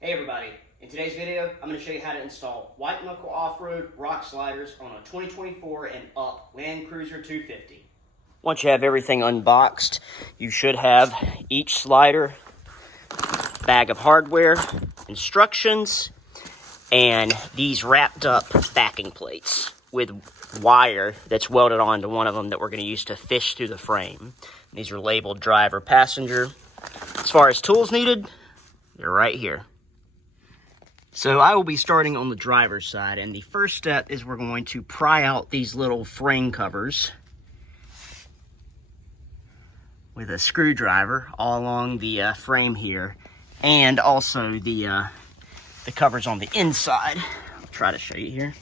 Hey everybody, in today's video I'm going to show you how to install white knuckle off-road rock sliders on a 2024 and up Land Cruiser 250. Once you have everything unboxed, you should have each slider, bag of hardware, instructions, and these wrapped up backing plates with wire that's welded onto one of them that we're going to use to fish through the frame. These are labeled driver, passenger. As far as tools needed, they're right here. So I will be starting on the driver's side, and the first step is we're going to pry out these little frame covers with a screwdriver all along the frame here, and also the covers on the inside. I'll try to show you here.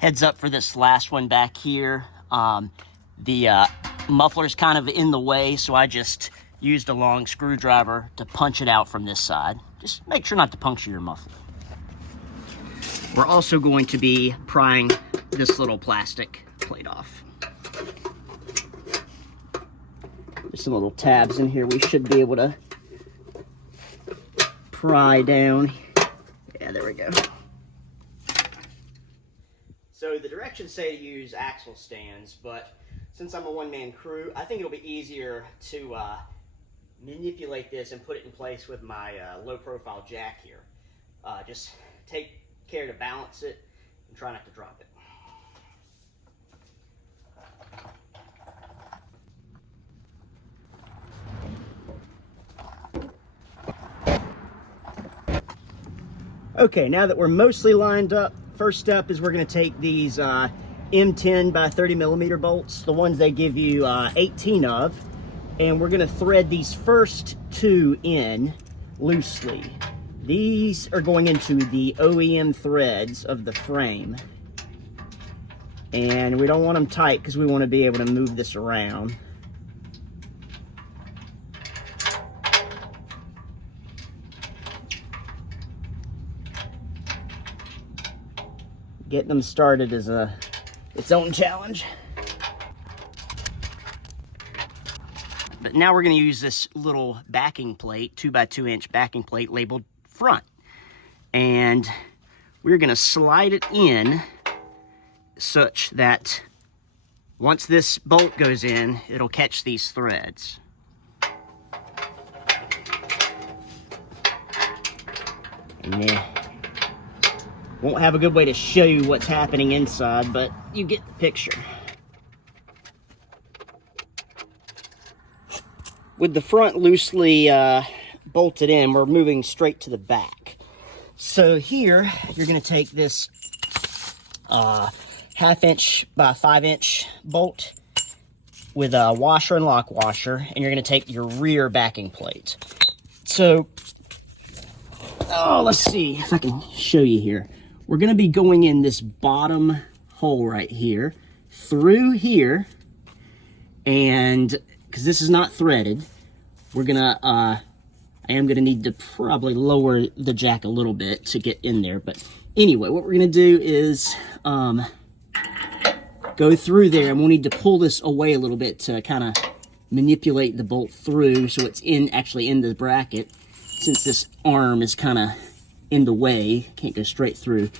Heads up for this last one back here. The muffler's kind of in the way, so I just used a long screwdriver to punch it out from this side. Just make sure not to puncture your muffler. We're also going to be prying this little plastic plate off. There's some little tabs in here we should be able to pry down. Yeah, there we go. So the directions say to use axle stands, but since I'm a one-man crew, I think it'll be easier to manipulate this and put it in place with my low-profile jack here. Just take care to balance it and try not to drop it. Okay, now that we're mostly lined up, first step is we're going to take these M10 by 30 millimeter bolts, the ones they give you 18 of, and we're going to thread these first two in loosely. These are going into the OEM threads of the frame, and we don't want them tight because we want to be able to move this around. Getting them started is its own challenge. But now we're going to use this little backing plate, 2x2 inch backing plate labeled front. And we're going to slide it in such that once this bolt goes in, it'll catch these threads. And then won't have a good way to show you what's happening inside, but you get the picture. With the front loosely bolted in, we're moving straight to the back. So here, you're going to take this 1/2 inch by 5 inch bolt with a washer and lock washer, and you're going to take your rear backing plate. So, let's see if I can show you here. We're going to be going in this bottom hole right here, through here, and because this is not threaded, we're going to, I am going to need to probably lower the jack a little bit to get in there. But anyway, what we're going to do is go through there, and we'll need to pull this away a little bit to kind of manipulate the bolt through so it's actually in the bracket, since this arm is kind of in the way, can't go straight through.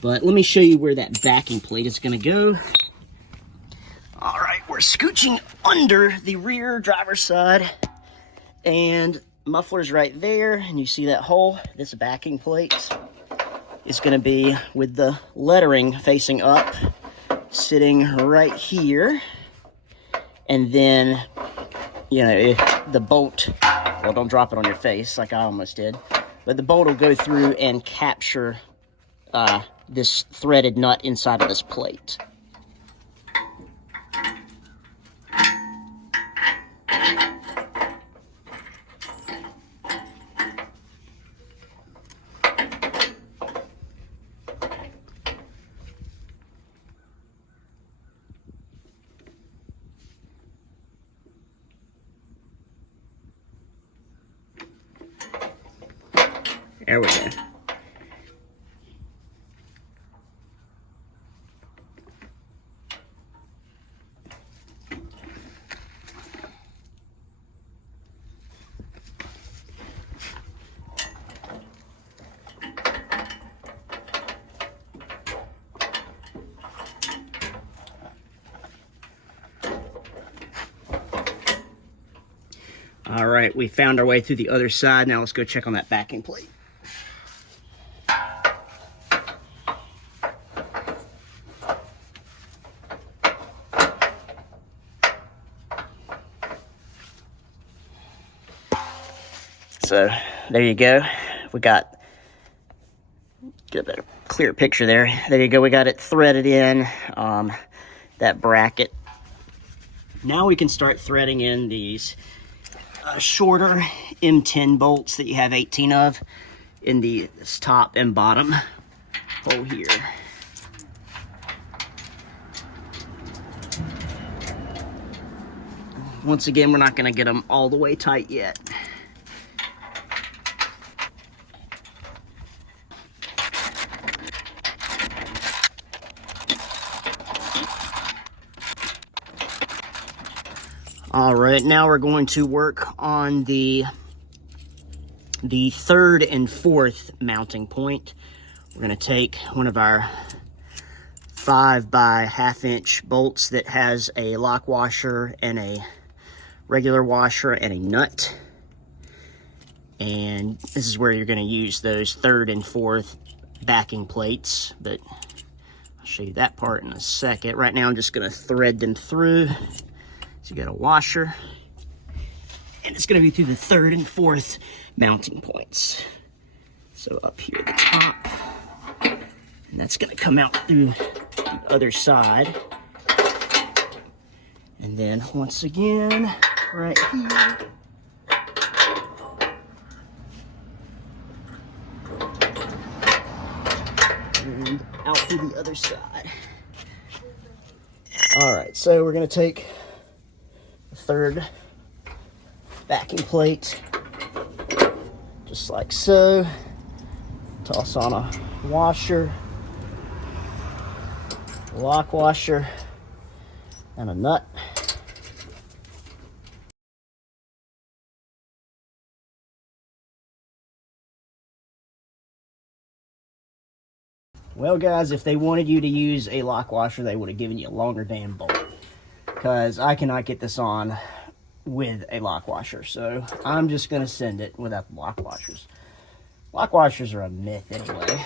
But let me show you where that backing plate is going to go. All right, we're scooching under the rear driver's side, and muffler's right there, and you see that hole. This backing plate is going to be with the lettering facing up, sitting right here. And then, you know, the bolt, well, don't drop it on your face like I almost did, but the bolt will go through and capture this threaded nut inside of this plate. There we go. All right, we found our way through the other side. Now let's go check on that backing plate. So there you go. We got, get a better, clear picture there. There you go. We got it threaded in, that bracket. Now we can start threading in these shorter M10 bolts that you have 18 of in this top and bottom hole here. Once again, we're not going to get them all the way tight yet. All right, now we're going to work on the third and fourth mounting point. We're going to take one of our 5 by 1/2 inch bolts that has a lock washer and a regular washer and a nut. And this is where you're going to use those third and fourth backing plates, but I'll show you that part in a second. Right now I'm just going to thread them through. So you got a washer, and it's going to be through the third and fourth mounting points. So up here at the top, and that's going to come out through the other side. And then once again, right here. And out through the other side. All right, so we're going to take third backing plate, just like so. Toss on a washer, lock washer, and a nut. Well, guys, if they wanted you to use a lock washer, they would have given you a longer damn bolt, because I cannot get this on with a lock washer. So I'm just going to send it without the lock washers. Lock washers are a myth anyway.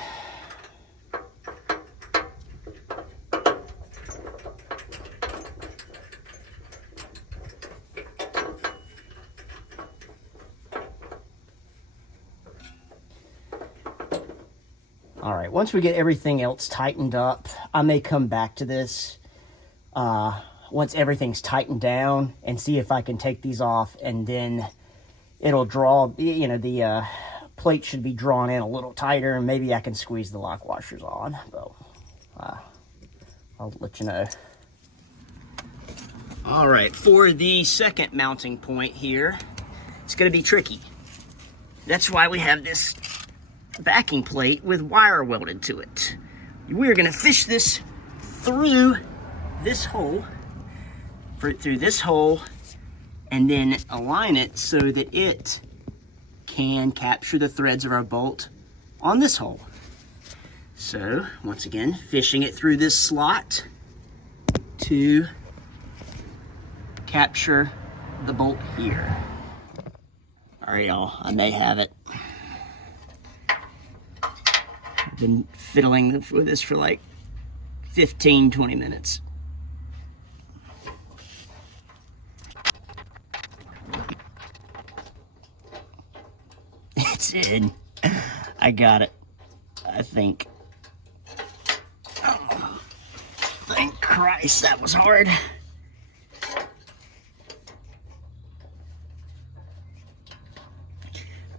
All right, once we get everything else tightened up, I may come back to this once everything's tightened down and see if I can take these off, and then it'll draw, you know, the plate should be drawn in a little tighter, and maybe I can squeeze the lock washers on, but I'll let you know. All right, for the second mounting point here, it's going to be tricky. That's why we have this backing plate with wire welded to it. We're going to fish this through this hole, and then align it so that it can capture the threads of our bolt on this hole. So once again, fishing it through this slot to capture the bolt here. All right, y'all, I may have it. I've been fiddling with this for like 15-20 minutes. It's in. I got it, I think. Oh, thank Christ, that was hard.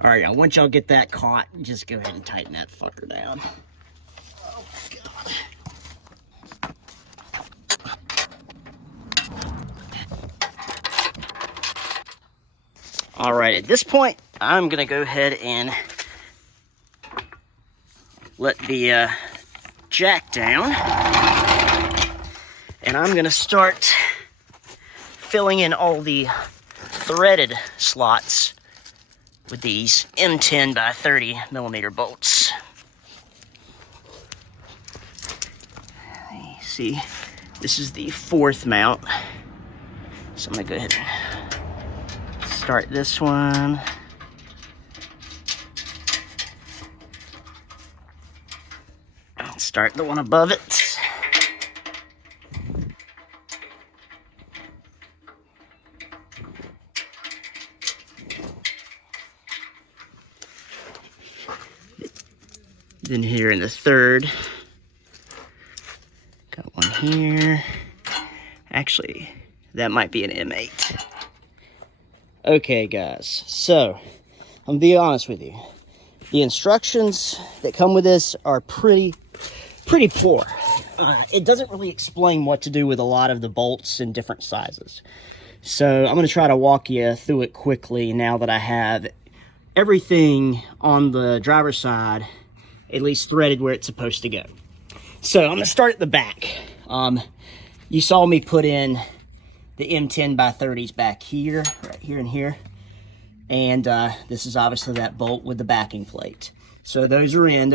All right, now once y'all get that caught, just go ahead and tighten that fucker down. Oh, God. All right, at this point, I'm gonna go ahead and let the jack down, and I'm gonna start filling in all the threaded slots with these M10 by 30 millimeter bolts. You see, this is the 4th mount, so I'm gonna go ahead and start this one. I'll start the one above it. Then here in the 3rd, got one here. Actually, that might be an M8. Okay, guys, so I'm gonna be honest with you. The instructions that come with this are pretty poor. It doesn't really explain what to do with a lot of the bolts in different sizes. So I'm gonna try to walk you through it quickly now that I have everything on the driver's side at least threaded where it's supposed to go. So I'm gonna start at the back. You saw me put in the M10 by 30s back here, right here and here. And this is obviously that bolt with the backing plate. So those are in,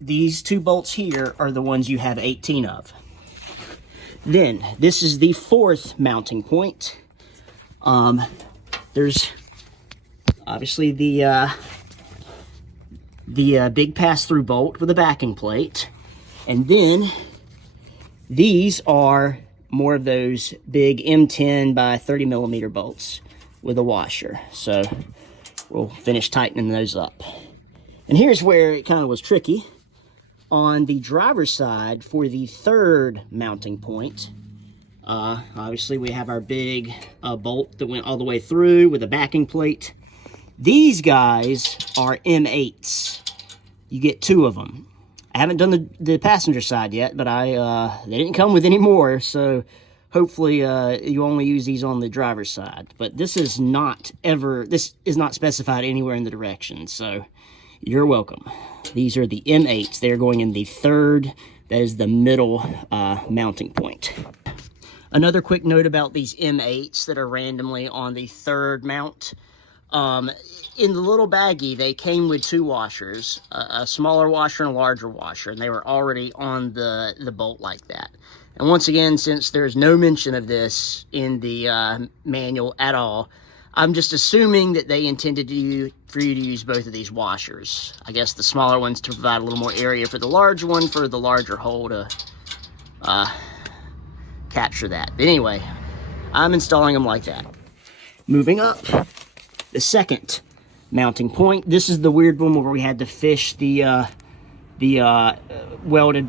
these 2 bolts here are the ones you have 18 of. Then this is the 4th mounting point. There's obviously the big pass-through bolt with a backing plate. And then these are more of those big M10 by 30 millimeter bolts with a washer. So we'll finish tightening those up. And here's where it kind of was tricky. On the driver's side, for the 3rd mounting point, obviously we have our big bolt that went all the way through with a backing plate. These guys are M8s. You get 2 of them. I haven't done the passenger side yet, but they didn't come with any more, so hopefully you only use these on the driver's side. But this is not specified anywhere in the directions, so you're welcome. These are the M8s. They're going in the 3rd. That is the middle mounting point. Another quick note about these M8s that are randomly on the 3rd mount. In the little baggie, they came with 2 washers, a smaller washer and a larger washer, and they were already on the bolt like that. And once again, since there's no mention of this in the manual at all, I'm just assuming that they intended for you to use both of these washers. I guess the smaller ones to provide a little more area for the larger one, for the larger hole to capture that. But anyway, I'm installing them like that. Moving up, the 2nd mounting point. This is the weird one where we had to fish the welded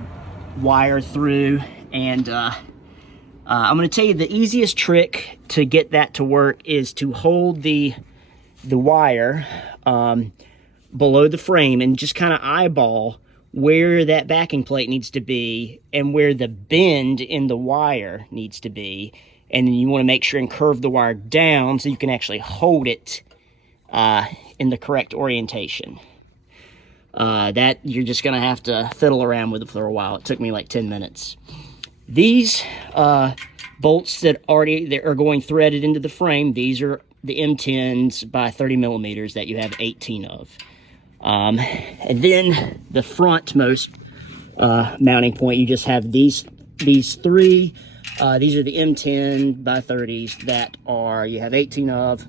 wire through, and I'm going to tell you the easiest trick to get that to work is to hold the wire below the frame and just kind of eyeball where that backing plate needs to be and where the bend in the wire needs to be, and then you want to make sure and curve the wire down so you can actually hold it in the correct orientation. That you're just gonna have to fiddle around with it for a while. It took me like 10 minutes. These bolts that are going threaded into the frame, these are the M10s by 30 millimeters that you have 18 of. And then the frontmost mounting point, you just have these 3. These are the M10 by 30s that you have 18 of.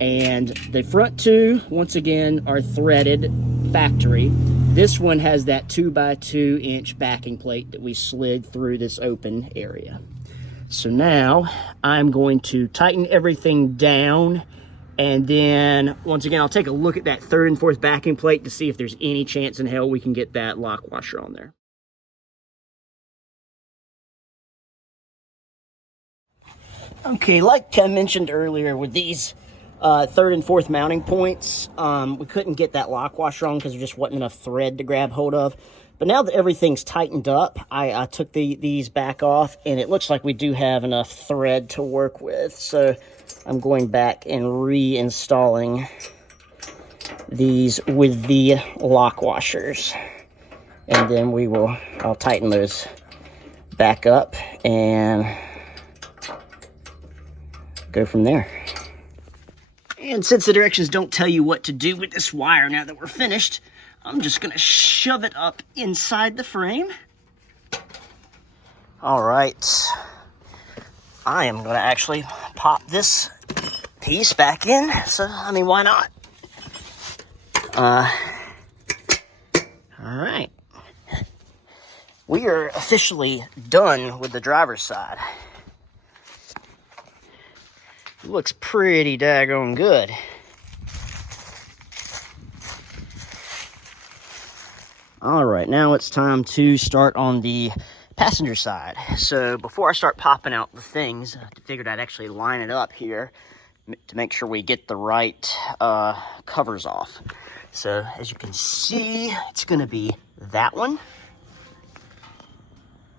And the front 2, once again, are threaded factory. This one has that 2x2 inch backing plate that we slid through this open area. So now I'm going to tighten everything down, and then once again I'll take a look at that 3rd and 4th backing plate to see if there's any chance in hell we can get that lock washer on there. Okay, like I mentioned earlier, with these 3rd and 4th mounting points, we couldn't get that lock washer on because there just wasn't enough thread to grab hold of. But now that everything's tightened up, I took these back off, and it looks like we do have enough thread to work with. So I'm going back and reinstalling these with the lock washers. And then I'll tighten those back up and go from there. And since the directions don't tell you what to do with this wire now that we're finished, I'm just gonna shove it up inside the frame. All right, I am gonna actually pop this piece back in. So, I mean, why not? All right. We are officially done with the driver's side. It looks pretty daggone good. All right, now it's time to start on the passenger side. So before I start popping out the things, I figured I'd actually line it up here to make sure we get the right covers off. So as you can see, it's gonna be that one,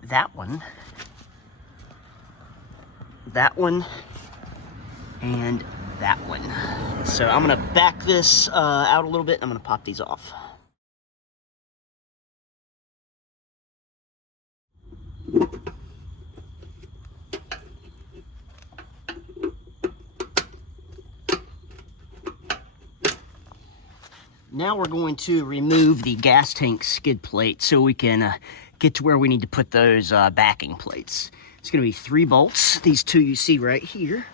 that one, that one, and that one. So I'm gonna back this out a little bit, and I'm gonna pop these off. Now we're going to remove the gas tank skid plate so we can get to where we need to put those backing plates. It's going to be 3 bolts, these 2 you see right here.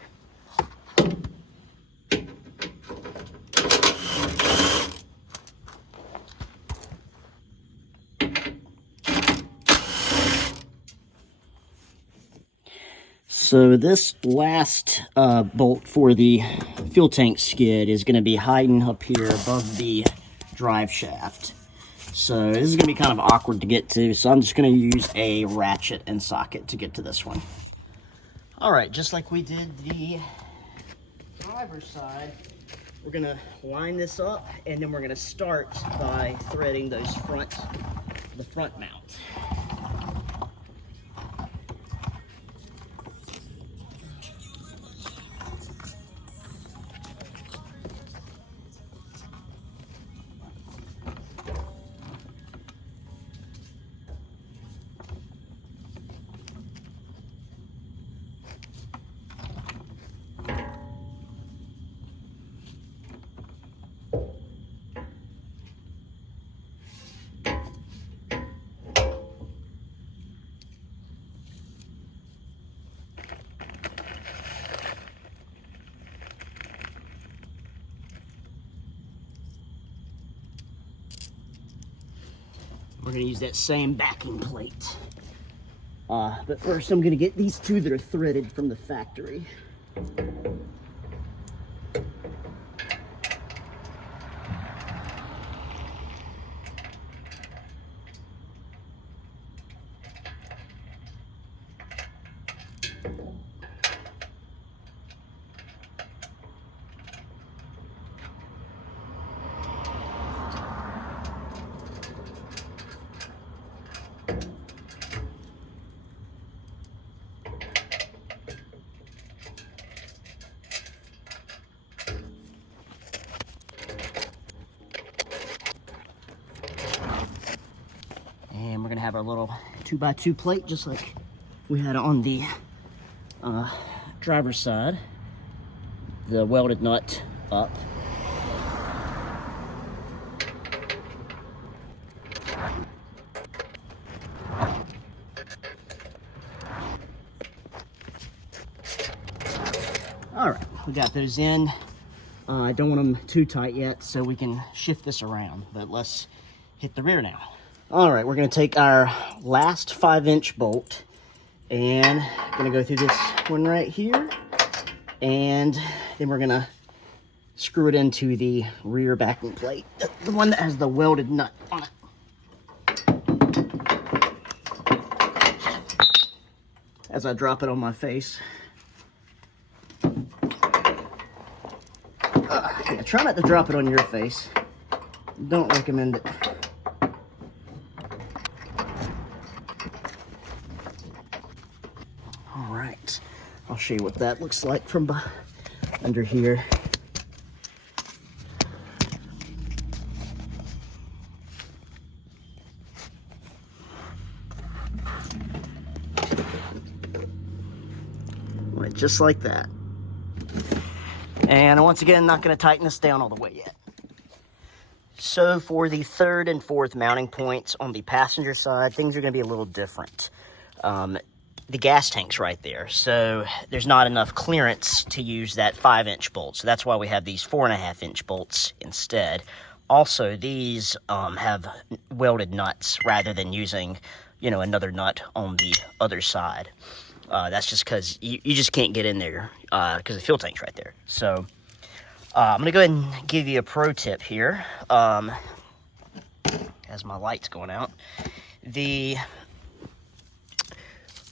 So this last bolt for the fuel tank skid is going to be hiding up here above the drive shaft. So this is going to be kind of awkward to get to, so I'm just going to use a ratchet and socket to get to this one. All right, just like we did the driver's side, we're going to line this up, and then we're going to start by threading the front mount. We're going to use that same backing plate. But first I'm going to get these 2 that are threaded from the factory. And we're gonna have our little 2x2 plate just like we had on the driver's side. The welded nut up. All right, we got those in. I don't want them too tight yet, so we can shift this around, but let's hit the rear now. All right, we're gonna take our last 5-inch bolt and gonna go through this one right here, and then we're gonna screw it into the rear backing plate, the one that has the welded nut on it. As I drop it on my face. Yeah, try not to drop it on your face. Don't recommend it. All right, I'll show you what that looks like from under here. Went just like that. And once again, not going to tighten this down all the way yet. So for the third and fourth mounting points on the passenger side, things are going to be a little different. The gas tank's right there, so there's not enough clearance to use that 5-inch bolt. So that's why we have these 4.5-inch bolts instead. Also, these have welded nuts rather than using, you know, another nut on the other side. That's just because you just can't get in there because the fuel tank's right there. So I'm going to go ahead and give you a pro tip here as my light's going out.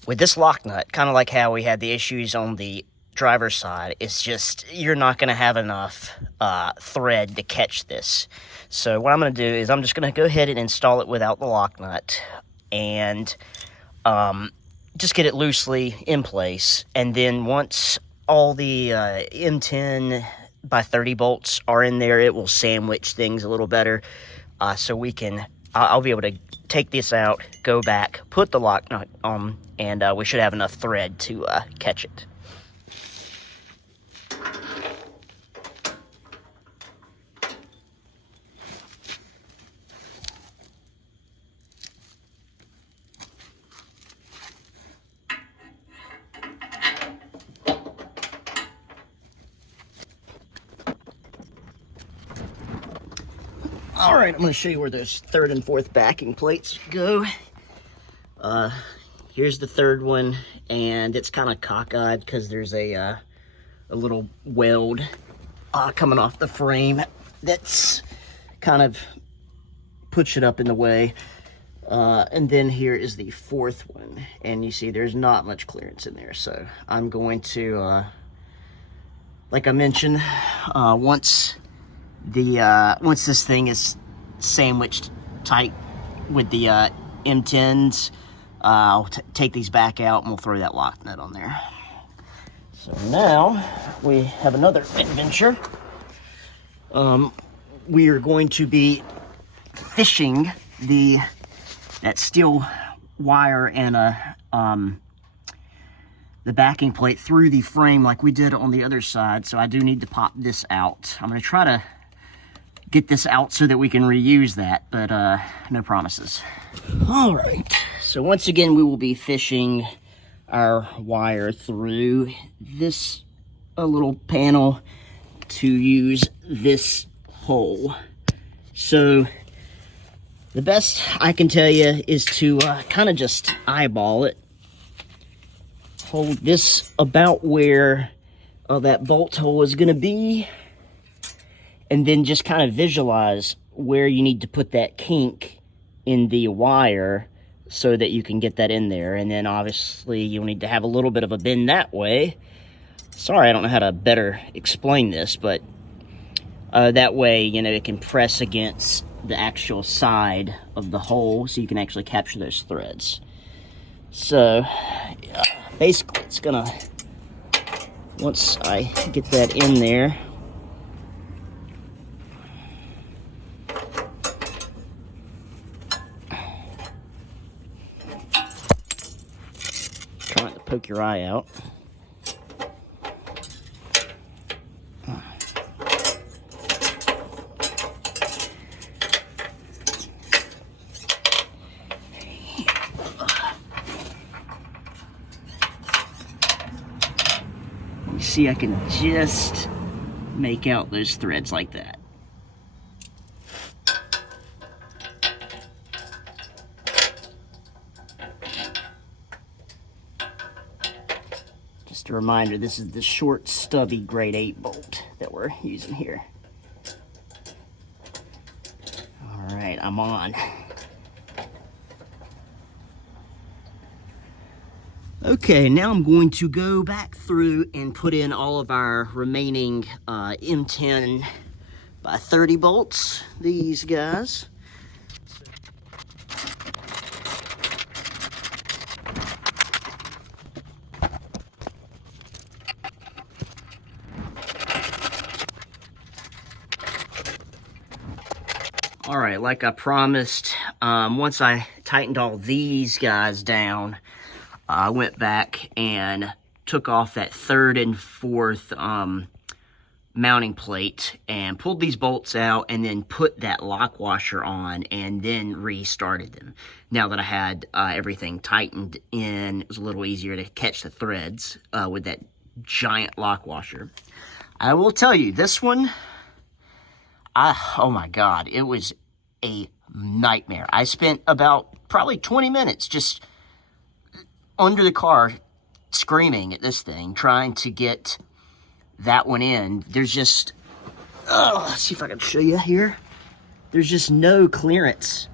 With this lock nut, kind of like how we had the issues on the driver's side, it's just you're not going to have enough thread to catch this. So what I'm going to do is I'm just going to go ahead and install it without the lock nut and just get it loosely in place. And then once all the M10 by 30 bolts are in there, it will sandwich things a little better. So we can, I'll be able to take this out, go back, put the lock nut on, and we should have enough thread to catch it. All right, I'm going to show you where those third and fourth backing plates go. Here's the third one, and it's kind of cockeyed because there's a little weld coming off the frame that's kind of puts it up in the way. And then here is the fourth one, and you see there's not much clearance in there. So I'm going to, like I mentioned, once this thing is sandwiched tight with the M10s, I'll take these back out and we'll throw that lock nut on there. So now we have another adventure. We are going to be fishing that steel wire and the backing plate through the frame like we did on the other side. So I do need to pop this out. I'm going to try to get this out so that we can reuse that, but no promises. All right, so once again we will be fishing our wire through this little panel to use this hole. So the best I can tell you is to kind of just eyeball it. Hold this about where that bolt hole is going to be, and then just kind of visualize where you need to put that kink in the wire so that you can get that in there. And then obviously you'll need to have a little bit of a bend that way. Sorry, I don't know how to better explain this, but that way, you know, it can press against the actual side of the hole so you can actually capture those threads. So basically it's gonna, once I get that in there, try not to poke your eye out. See, I can just make out those threads like that. Just a reminder, this is the short, stubby grade 8 bolt that we're using here. All right, I'm on. Okay, now I'm going to go back through and put in all of our remaining M10 by 30 bolts, these guys. All right, like I promised, once I tightened all these guys down, I went back and took off that third and fourth mounting plate and pulled these bolts out and then put that lock washer on and then restarted them. Now that I had everything tightened in, it was a little easier to catch the threads with that giant lock washer. I will tell you, this one, oh my God, it was a nightmare. I spent about probably 20 minutes just under the car screaming at this thing, trying to get that one in. There's just, let's see if I can show you here. There's just no clearance.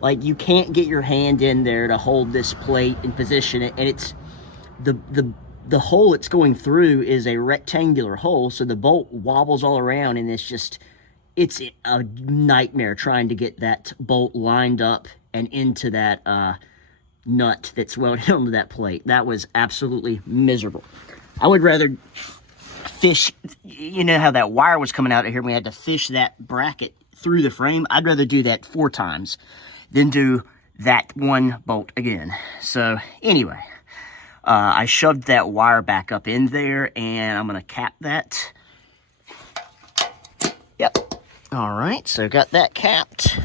Like, you can't get your hand in there to hold this plate and position it. And it's, the hole it's going through is a rectangular hole, so the bolt wobbles all around, and it's a nightmare trying to get that bolt lined up and into that nut that's welded onto that plate. That was absolutely miserable. I would rather fish, you know how that wire was coming out of here and we had to fish that bracket through the frame? I'd rather do that 4 times than do that one bolt again. So anyway, I shoved that wire back up in there and I'm gonna cap that. Yep. All right, so got that capped.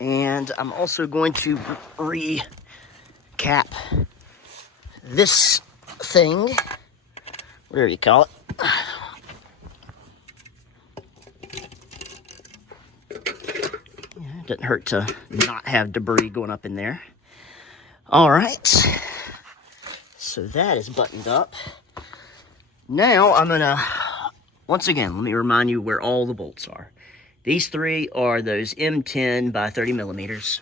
And I'm also going to recap this thing, whatever you call it. Yeah, it doesn't hurt to not have debris going up in there. All right, so that is buttoned up. Now I'm gonna, once again, let me remind you where all the bolts are. These 3 are those M10 by 30 millimeters.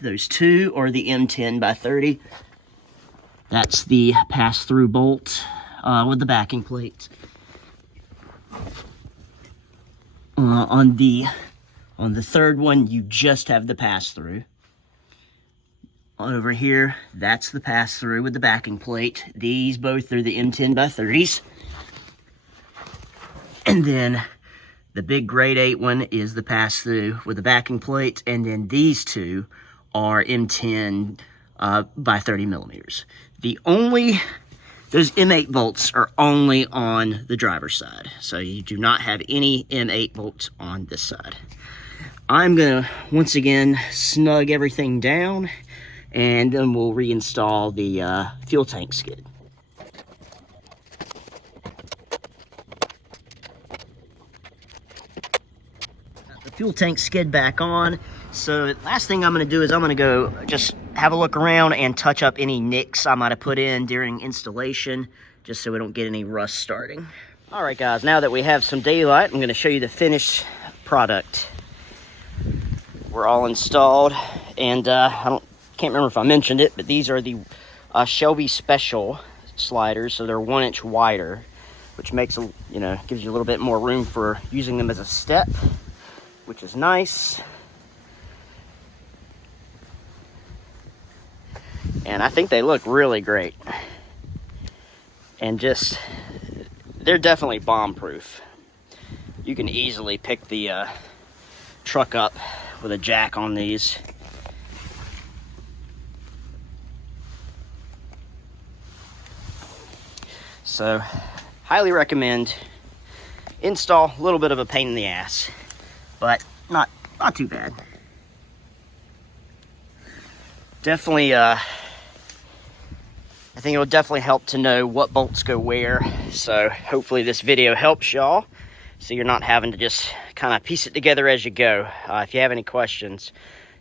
Those 2 are the M10 by 30. That's the pass-through bolt with the backing plate. On the third one, you just have the pass-through. Over here, that's the pass-through with the backing plate. These both are the M10 by 30s. And then the big grade 8 one is the pass-through with the backing plate. And then these 2 are M10 by 30 millimeters. Those M8 bolts are only on the driver's side. So you do not have any M8 bolts on this side. I'm gonna, once again, snug everything down and then we'll reinstall the fuel tank skid. Got the fuel tank skid back on. So last thing I'm going to do is I'm going to go just have a look around and touch up any nicks I might have put in during installation, just so we don't get any rust starting. All right, guys, now that we have some daylight, I'm going to show you the finished product. We're all installed, and can't remember if I mentioned it, but these are the Shelby Special sliders, so they're 1 inch wider, which makes gives you a little bit more room for using them as a step, which is nice. And I think they look really great. And they're definitely bomb-proof. You can easily pick the truck up with a jack on these. So, highly recommend. Install, a little bit of a pain in the ass, but not too bad. Definitely, I think it will definitely help to know what bolts go where. So hopefully this video helps y'all, so you're not having to just kind of piece it together as you go. If you have any questions,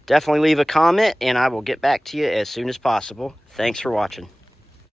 definitely leave a comment and I will get back to you as soon as possible. Thanks for watching.